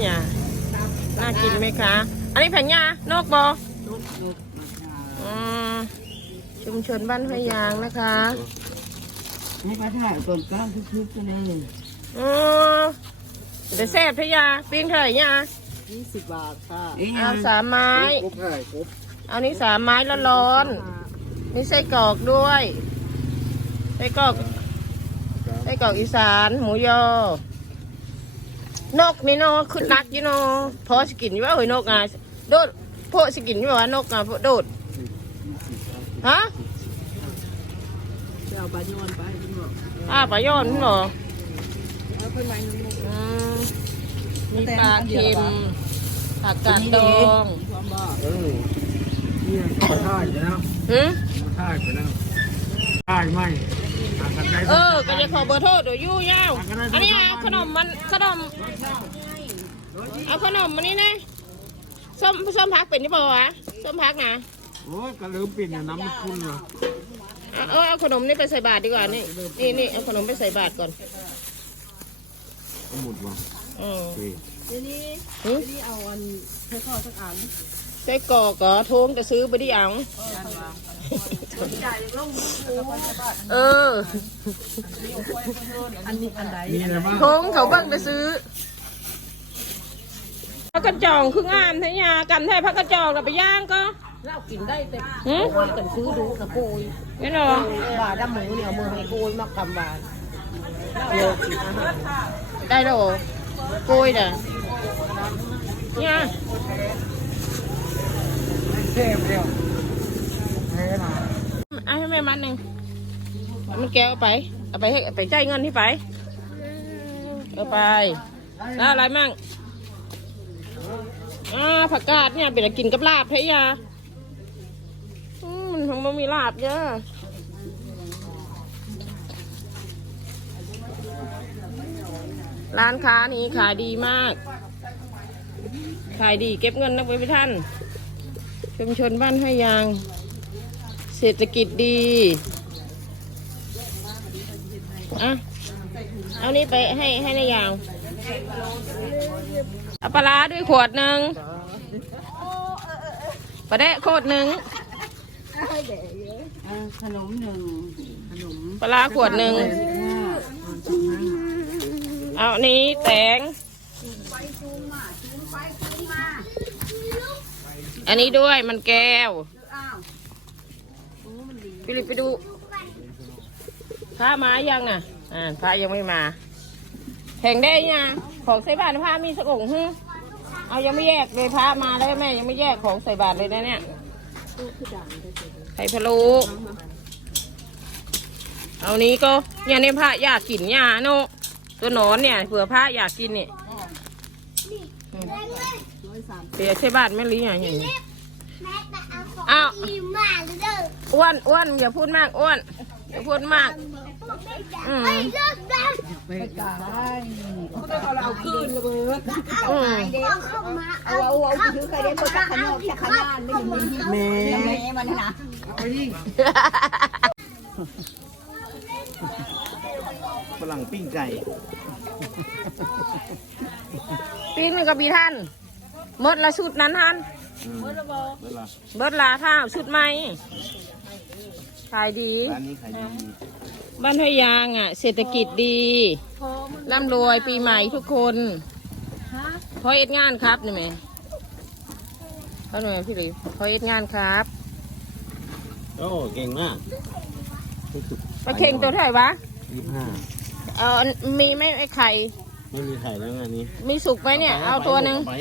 เนี่ยน่ากินไหมคะ อันนี้แผงยานกบอลูกลูกอืมชุมชนบ้านห้วยยางนะคะให้พระถ่ายต้นกล้าคึกๆกันเลยอือเดี๋ยวแซ่บพะยาปิ้งเท่าไหร่เนี่ยยี่สิบบาทค่ะเอาสามไม้ครบให้ครบเอานี้สามไม้ละร้อนๆนี่ไส้กรอกด้วยไส้กรอกไส้กรอกอีสาน หมูยอ นกนี่เนาะขึ้นนักอยู่เนาะพอสกินอยู่ว่าเฮ้ยนกอะโดดพอสกินอยู่ว่านกอะพอโดดฮะจะเอาใบยอนไปพี่บอกอ้าปลาย้อนเหรอเอาไปใบนึงอืมมีปลาเค็มผักกาดดองความบ้าเออเนี่ยมาท่ายไปแล้วหืมมาท่ายไปแล้วท่ายไม่หากันได้ เออก็จะขอเบอร์โทรเดี๋ยวยู่ยาว อันนี้เอาขนมมันขนม เอาขนมมันนี่นะส้มส้มพักเป็นที่บ่วะส้มพักนะโอ้ยกระลืมปิ่นน่ะน้ำมันคุณเหรอเอาเอาเอาขนมนี่ไปใส่บาตรดีกว่านี่นี่นี่เอาขนมไปใส่บาตรก่อนเอาหมดวะอืมโอเคทีนี้หึที่เอาอันให้ข้อสักอันใส่กรอกเหรอโทงจะซื้อไปดิเอาจ่ายลง เอออันนี้อันใดมีอะไรบ้างโทงเขาเบิ่งไปซื้อพักกระจองคืองามแท้ยากันแท้พักกระจองเราไปย่างก็เรากินได้แต่หืมโกยกันซื้อดูกับโกยนี่เหรอบาดำหมูเนี่ยเอามือให้โกยมากำบานโลกินอาหารได้แล้วเหรอโกยน่ะเนี่ยเทพเดียวเฮ้ยนะ ม่มันหนึ่งมันแก้วเอาไป เอาไปให้ไปจ่ายเงินที่ไป เอาไปแล้วอะไรมั่งอ่าผักกาดเนี่ยเป็นอะไรกินกับลาบให้ยาอืมมันคงไม่มีลาบเยอะร้านค้านี้ขายดีมาก ขายดีเก็บเงินนักไปท่าน ชุมชนบ้านห้วยยาง เศรษฐกิจดีอะเอานี้ไปให้ให้นายยาวเอาปลาร้าด้วยขวดหนึ่งปลาแดะโคตรหนึ่งอ่าขนมหนึ่งขนมปลาร้าขวดหนึ่งห้าเอาอันนี้แตงอันนี้ด้วยมันแก้ว ฟิลิปไปดู พระมายังอะ อ่า พระยังไม่มา แข่งได้ยังของใส่บาตรพระมีสักองค์ฮึเอายังไม่แยกเลยพระมาแล้วแม่ยังไม่แยกของใส่บาตรเลยนะเนี่ยไข่พะโล้เอานี้ก็เนี่ยในพระอยากกินยาโนตัวหนอนเนี่ยเผื่อพระอยากกินเนี่ยเสียใช่บาตรไม่รีอย่างนี้อ้าวมาเด้ อ้วนอ้วนอย่าพูดมากอ้วนอย่าพูดมาก อืมไอ้เลิกได้ไปกาเอาเราคืนระเบิดอืมเอาเข้ามาเอาเอาเอาถือใครได้เปิดขนมแค่ขนานไม่มีเมย์เมย์มันนะเอาดิฝรั่งปิ้งไก่ปีนมันก็บีท่านหมดละชุดนั้นท่านเวลาเบิดลาท่าชุดใหม ขายดี ร้านนี้ขายดีบ้านห้วยยางอะ เศรษฐกิจดีร่ำรวยปีใหม่ทุกคนพอเอ็ดงานครับนี่ไหมพ่อหน่วยพี่หลีพอเอ็ดงานครับโอ้เก่งมากปลาเข่งตัวเท่าไหร่วะยี่ห้าเออมีไหม่ไอ้ไข่ ไม่มีไข่แล้วงานนี้มีสุกไหมเนี่ย เอาตัวหนึ่ง ไป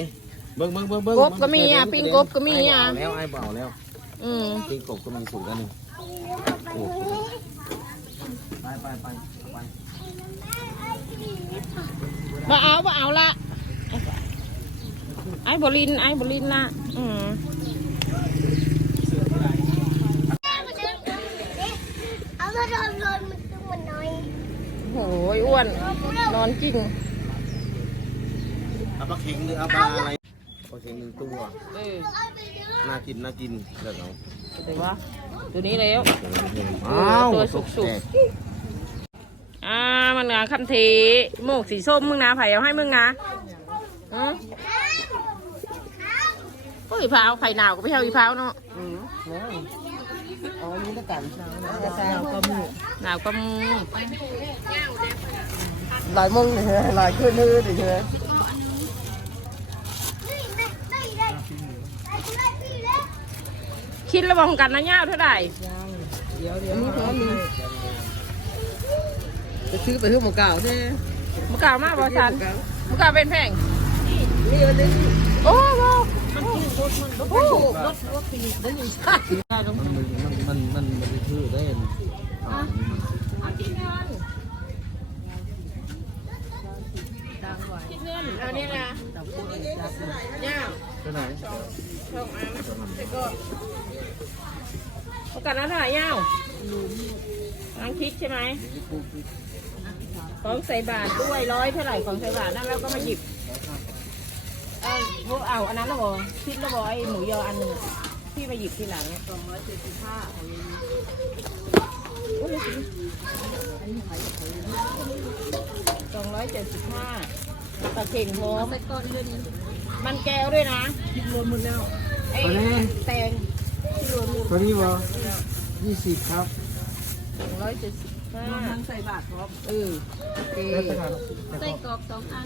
เบิ้งเบิ้งเบิ้งเบิ้งกบก็มีอะปิ้งกบก็มีอะ ไเบาแล้วไอ้เบาแล้วอืมปิ้งกบก็มีสูตรแล้วหนึ่งโอ้ ไปไปไปไปมาเอามาเอาละไอ้บรินไอ้บรินละอืมเอามาโดนโดนมันตัวมันน้อยโหยอ้วน นอนจริงเอาปลาเค็งหรือเอาปลาอะไรปลาเค็งหนึ่งตัวเออน่ากินน่ากินเดี๋ยวเราแต่ว่า ตัวนี้แล้ว อ้าวตัวสุกสุกอ่ามันงาคำเทหมวกสีส้มมึงนะไผ่เอาให้มึงนะอือโอ้ยพาวไผ่หนาวก็ไปเท่าอีพาวเนาะอืออ๋อนี่ตะกันหนาวก็มูหนาวก็มูลอยมึงเลยหลายขึ้นฮือเลย คิดระวังกันนะย่าเท่าไหร่อันนี้พร้อมนี่จะซื้อไปเพื่อหมูเก่าใช่ไหมมะกาวมากบอสันมะกาวเป็นแพงนี่วันนี้โอ้โหมันมันมันมันจะชื่อได้อ่าคิดเงินเอาเนี่ยนะย่าไปไหนช่องอันแล้วก็ มะกาวนั้นเท่าไหร่ย่าอังคิดใช่ไหมของใส่บาทด้วยร้อยเท่าไหร่ของใส่บาทนั่นเราก็มาหยิบเอาพวกเอาอันนั้นและบอคิดและบอไอหมูยออันหนึ่งอะพี่มาหยิบทีหลังสองร้อยเจ็ดสิบห้าสองร้อยเจ็ดสิบห้าตะเข่งพร้อมมันแก้วด้วยนะรวมหมดแล้วไอ้แตง ตัวนี้วะ ยี่สิบครับสองร้อยเจ็ดสิบห้าใส่บาทพร้อมเออโอเคใส่กรอบสองอัน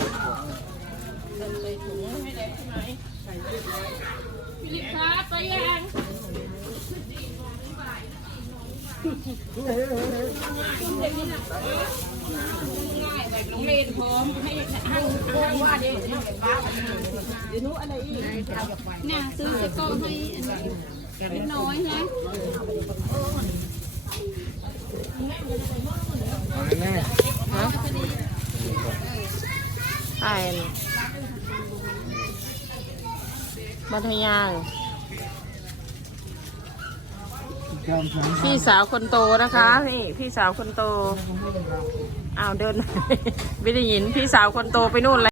ใส่ถุงให้เด็กใช่ไหมใส่ถุงไว้พี่ลิปครับไปยังง่ายแบบโรงเรียนพร้อมให้ให้ให้ว่าเด็กเนี่ยเป็นบ้าเดี๋ยวนู้อะไรอีกเนี่ยซื้อใส่กรอบให้อันนี้ เป็นน้อยนะเอาแน่ฮะไอ้มัธยางพี่สาวคนโตนะคะนี่พี่สาวคนโตอ้าวเดิน ไม่ได้ยินพี่สาวคนโตไปนู่นแล้ว